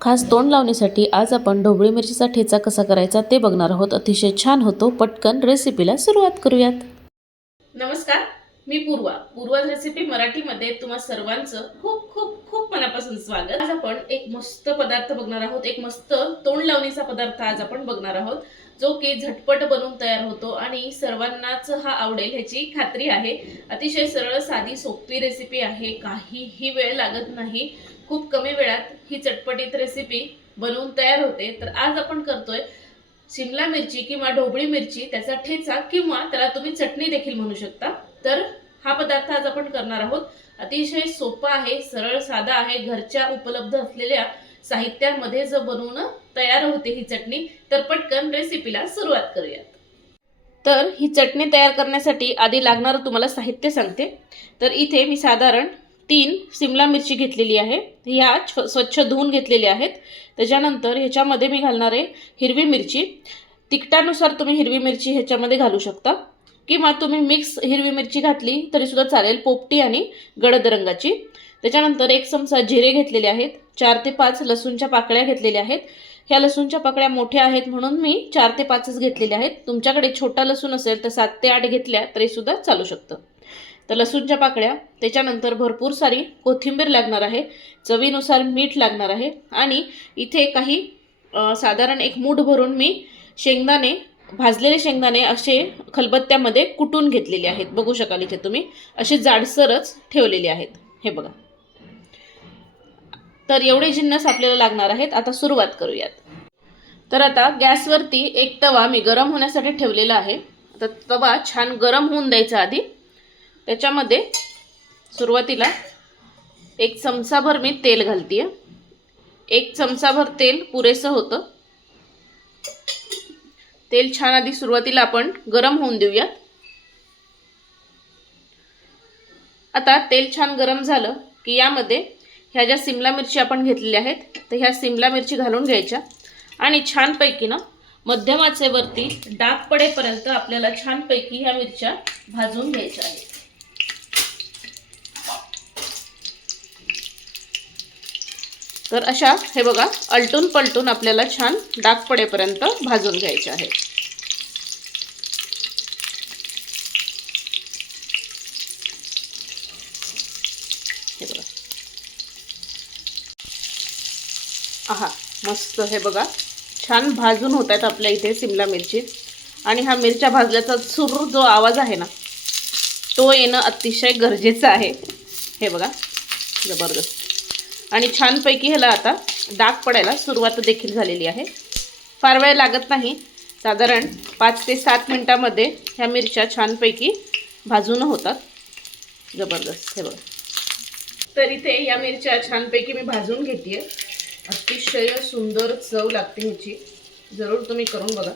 खास तोंड लावण्यासाठी आज आपण ढोबळी मिरचीचा ठेचा कसा करायचा ते बघणार आहोत. अतिशय छान होतो. पटकन रेसिपीला सुरुवात करूयात. नमस्कार मी पूर्वा. पूर्वा रेसिपी मराठीमध्ये तुम्हा सर्वांचं खूप खूप खूप मनापासून स्वागत. आज आपण एक मस्त पदार्थ बघणार आहोत. एक मस्त तोंड लावणीचा पदार्थ आज आपण बघणार आहोत जो की झटपट बनवून तयार होतो आणि सर्वांनाच हा आवडेल ह्याची खात्री आहे. अतिशय सरळ साधी सोपी रेसिपी आहे. काहीही वेळ लागत नाही. खूप कमी वेळात ही चटपटीत रेसिपी बनवून तयार होते. तर आज आपण करतोय शिमला मिरची किंवा ढोबळी मिरची त्याचा ठेचा किंवा त्याला तुम्ही चटणी देखील म्हणू शकता. तर हा पदार्थ आज आपण करणार आहोत. अतिशय सोपा आहे सरळ साधा आहे. घरच्या उपलब्ध असलेल्या साहित्यामध्ये जर बनवून तयार होते ही चटणी तर पटकन रेसिपीला सुरुवात करूयात. तर ही चटणी तयार करण्यासाठी आधी लागणारं तुम्हाला साहित्य सांगते. तर इथे मी साधारण तीन सिमला मिरची घेतलेली आहे. ह्या स्व- स्वच्छ धुवून घेतलेल्या आहेत. त्याच्यानंतर ह्याच्यामध्ये मी घालणार आहे हिरवी मिरची. तिखटानुसार तुम्ही हिरवी मिरची ह्याच्यामध्ये घालू शकता. किंवा तुम्ही मिक्स हिरवी मिरची घातली तरीसुद्धा चालेल पोपटी आणि गडद रंगाची. त्याच्यानंतर एक चमचा जिरे घेतलेले आहेत. चार ते पाच लसूणच्या पाकळ्या घेतलेल्या आहेत. ह्या लसूणच्या पाकळ्या मोठ्या आहेत म्हणून मी चार ते पाचच घेतलेल्या आहेत. तुमच्याकडे छोटा लसूण असेल तर सात ते आठ घेतल्या तरीसुद्धा चालू शकतं. तर लसूणच्या पाकळ्या त्याच्यानंतर भरपूर सारी कोथिंबीर लागणार आहे चवीनुसार मीठ लागणार आहे आणि इथे काही साधारण एक मूठ भरून मी शेंगदाणे भाजलेले शेंगदाणे असे खलबत्त्यामध्ये कुटून घेतलेले आहेत. बघू शकाल इथे तुम्ही असे जाडसरच ठेवलेले आहेत. हे बघा. तर एवढे जिन्नस आपल्याला लागणार आहेत. आता सुरुवात करूयात. तर आता गॅसवरती एक तवा मी गरम होण्यासाठी ठेवलेला आहे. तर तवा छान गरम होऊन द्यायचा आधी. त्याच्यामध्ये सुरुवातीला एक चमचाभर मी तेल घालते एक चमचाभर तेल पुरेसं होतं. तेल छान आधी सुरुवातीला आपण गरम होऊन देऊयात. आता तेल छान गरम झालं की यामध्ये ह्या ज्या सिमला मिरची आपण घेतलेल्या आहेत तर ह्या सिमला मिरची घालून घ्यायच्या. आणि छानपैकी ना मध्यमाचेवरती डाग पडेपर्यंत आपल्याला छानपैकी ह्या मिरच्या भाजून घ्यायच्या आहेत. तर अशा हे बघा अलटून पलटून आपल्याला छान डाग पडेपर्यंत भाजून घ्यायचे आहे हे बघा. आहा मस्त हे बघा. छान भाजून होत आहेत आपल्या इथे सिमला मिरची. आणि हा मिरच्या भाजल्याचा सुर जो आवाज आहे ना तो येणं अतिशय गरजेचं आहे. हे बघा जबरदस्त. आणि छानपैकी ह्याला आता डाग पडायला सुरुवात देखील झालेली आहे. फार वेळ लागत नाही. साधारण पाच ते सात मिनटामध्ये ह्या मिरच्या छानपैकी भाजून होतात. जबरदस्त हे बघा. तर इथे या मिरच्या छानपैकी मी भाजून घेते अतिशय सुंदर चव लागते ह्याची. जरूर तुम्ही करून बघा.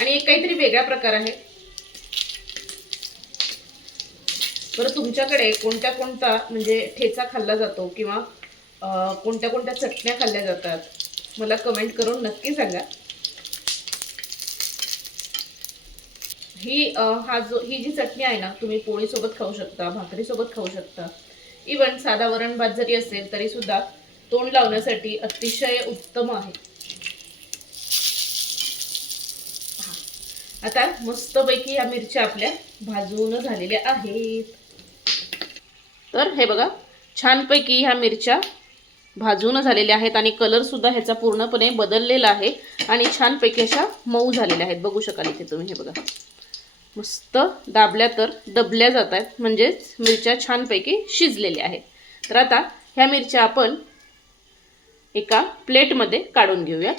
आणि एक काहीतरी वेगळा प्रकार आहे. बरं तुमच्याकडे कोणत्या कोणता म्हणजे ठेचा खाल्ला जातो किंवा कोणत्या कोणत्या चटण्या खाल्ल्या जातात? मला कमेंट करून नक्की सांगा. ही हा जो ही जी चटणी आहे ना तुम्ही पोळीसोबत खाऊ शकता भाकरीसोबत खाऊ शकता. इवन साधा वरण भात जरी असेल तरीसुद्धा तोंड लावण्यासाठी अतिशय उत्तम आहे. आता मस्तपैकी या मिरच्या आपल्या भाजून झालेल्या आहेत. तर हे बघा छानपैकी ह्या मिरच्या भाजून झालेल्या आहेत आणि कलरसुद्धा ह्याचा पूर्णपणे बदललेला आहे आणि छानपैकी अशा मऊ झालेल्या आहेत. बघू शकाल इथे तुम्ही हे बघा. मस्त दाबल्या तर दबल्या जात आहेत म्हणजेच मिरच्या छानपैकी शिजलेल्या आहेत. तर आता ह्या मिरच्या आपण एका प्लेटमध्ये काढून घेऊयात.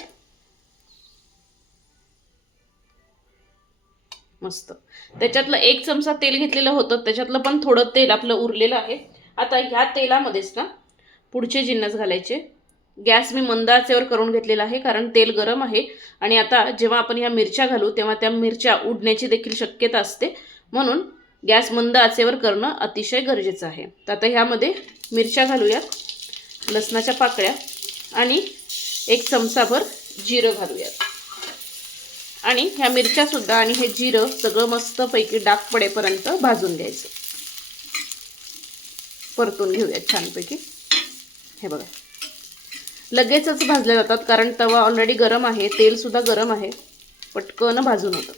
मस्त. त्याच्यातलं एक चमचा तेल घेतलेलं होतं त्याच्यातलं पण थोडं तेल आपलं उरलेलं आहे. आता ह्या तेलामध्येच ना पुढचे जिन्नस घालायचे. गॅस मी मंद आचेवर करून घेतलेला आहे कारण तेल गरम आहे. आणि आता जेव्हा आपण ह्या मिरच्या घालू तेव्हा त्या मिरच्या उडण्याची देखील शक्यता असते. म्हणून गॅस मंद आचेवर करणं अतिशय गरजेचं आहे. तर आता ह्यामध्ये मिरच्या घालूयात लसणाच्या पाकळ्या आणि एक चमचाभर जिरं घालूयात. आणि ह्या मिरच्यासुद्धा आणि हे जिरं सगळं मस्तपैकी डाग पडेपर्यंत भाजून घ्यायचं. परतून घेऊयात छानपैकी. हे बघा. लगेचच भाजल्या जातात कारण तवा ऑलरेडी गरम आहे तेलसुद्धा गरम आहे. पटकन भाजून होतं.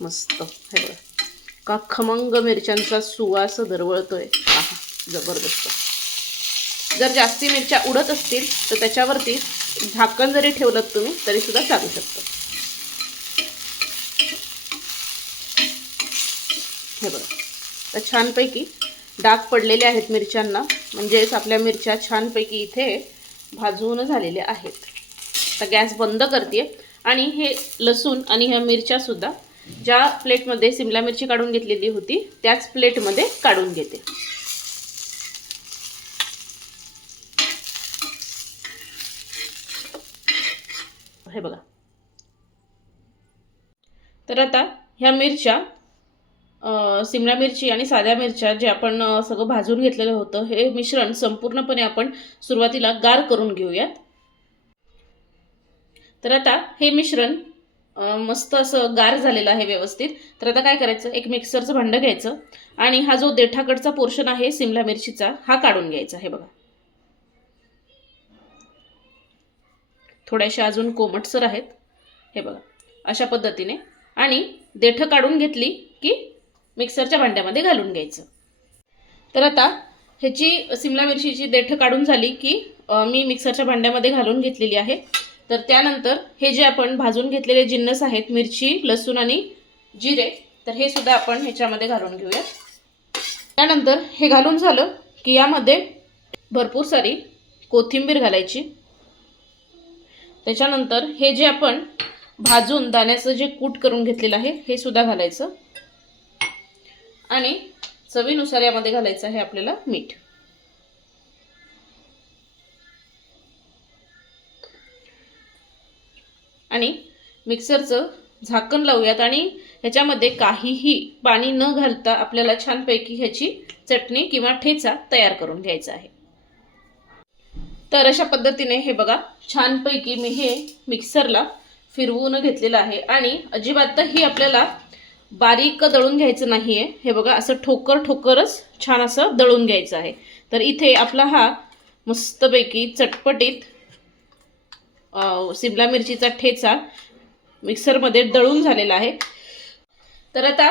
मस्त. हे बघा. का खमंग मिरच्यांचा सुवास दरवळतोय. आहा जबरदस्त. जर जास्ती मिरच्या उडत असतील तर त्याच्यावरती झाकण जरी ठेवलं तुम्ही तरीसुद्धा चालू शकतं. हे बघा. तर छानपैकी डाग पडलेले आहेत मिरच्यांना. म्हणजेच आपल्या मिरच्या छानपैकी इथे भाजून झालेल्या आहेत. तर गॅस बंद करते आणि हे लसूण आणि ह्या मिरच्यासुद्धा ज्या प्लेटमध्ये सिमला मिरची काढून घेतलेली होती त्याच प्लेटमध्ये काढून घेते. हे बघा. तर आता ह्या मिरच्या सिमला मिरची आणि साध्या मिरच्या जे आपण सगळं भाजून घेतलेलं होतं हे मिश्रण संपूर्णपणे आपण सुरुवातीला गार करून घेऊयात. तर आता हे मिश्रण मस्त असं गार झालेलं आहे व्यवस्थित. तर आता काय करायचं? एक मिक्सरचं भांडं घ्यायचं आणि हा जो देठाकडचा पोर्शन आहे सिमला मिरचीचा हा काढून घ्यायचा हे बघा. थोड्याशा अजून कोमटसर आहेत. हे बघा अशा पद्धतीने. आणि देठं काढून घेतली की मिक्सरच्या भांड्यामध्ये घालून घ्यायचं. तर आता ह्याची सिमला मिरचीची देठं काढून झाली की मी मिक्सरच्या भांड्यामध्ये घालून घेतलेली आहे. तर त्यानंतर हे जे आपण भाजून घेतलेले जिन्नस आहेत मिरची लसूण आणि जिरे तर हे सुद्धा आपण ह्याच्यामध्ये घालून घेऊया. त्यानंतर हे घालून झालं की यामध्ये भरपूर सारी कोथिंबीर घालायची. त्याच्यानंतर हे जे आपण भाजून दाण्याचं जे कूट करून घेतलेलं आहे हे सुद्धा घालायचं. आणि चवीनुसार यामध्ये घालायचं आहे आपल्याला मीठ. आणि मिक्सरचं झाकण लावूयात आणि ह्याच्यामध्ये काहीही पाणी न घालता आपल्याला छानपैकी ह्याची चटणी किंवा ठेचा तयार करून घ्यायचा आहे. तर अशा पद्धतीने हे बघा छानपैकी मी हे मिक्सरला फिरवून घेतलेलं आहे आणि अजिबातही आपल्याला बारीक दळून घ्यायचं नाही आहे हे बघा असं ठोकर ठोकरच छान असं दळून घ्यायचं आहे. तर इथे आपला हा मस्तपैकी चटपटीत सिमला मिरचीचा ठेचा मिक्सरमध्ये दळून झालेला आहे. तर आता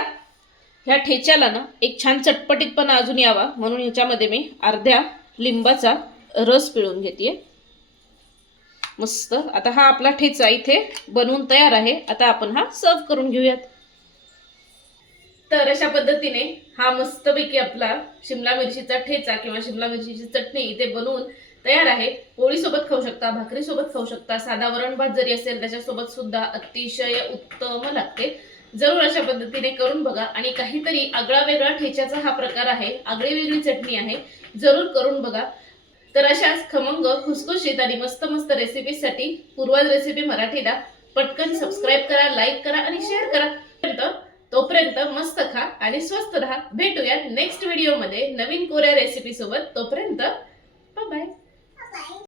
ह्या ठेच्याला ना एक छान चटपटीतपणा अजून यावा. म्हणून ह्याच्यामध्ये मी अर्ध्या लिंबाचा रस पिळून घेते मस्त. आता हा आपला ठेचा इथे बनवून तयार आहे. आता आपण हा सर्व करून घेऊयात. तर अशा पद्धतीने हा मस्तपैकी आपला शिमला मिरचीचा ठेचा किंवा शिमला मिरचीची चटणी इथे बनवून तयार आहे. पोळीसोबत खाऊ शकता भाकरीसोबत खाऊ शकता साधा वरण भात जरी असेल त्याच्यासोबत सुद्धा अतिशय उत्तम लागते. जरूर अशा पद्धतीने करून बघा. आणि काहीतरी आगळा वेगळा ठेच्याचा हा प्रकार आहे. आगळी वेगळी चटणी आहे. जरूर करून बघा. तर अशाच खमंग खुसखुशीत आणि मस्त मस्त रेसिपीसाठी पूर्वज रेसिपी मराठीला पटकन सबस्क्राईब करा लाईक करा आणि शेअर करा. तोपर्यंत मस्त खा आणि स्वस्त राहा. भेटूया नेक्स्ट व्हिडिओमध्ये नवीन कोऱ्या रेसिपी सोबत. तोपर्यंत बाय